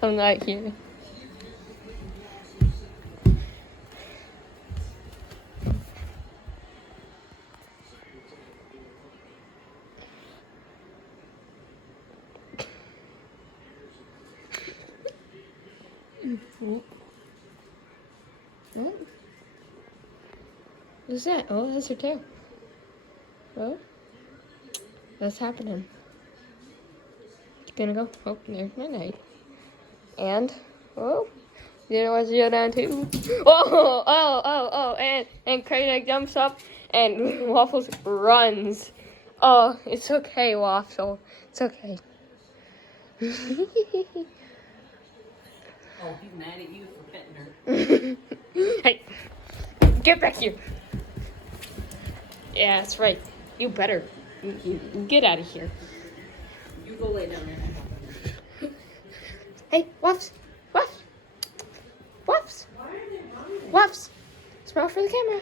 I'm not here. Oh. What's that? Oh, that's her tail. Oh, what's happening? Gonna go. Oh, there's my night. And oh, you know what's going on too? Oh, and Crackerjack jumps up and Waffles runs. Oh, it's okay, Waffle. It's okay. Oh, he's mad at you for petting her. Hey, get back here. Yeah, that's right. You better. Get out of here. You go lay down there. Hey, Waffles. Waffles. Waffles. Waffles. Smile for the camera.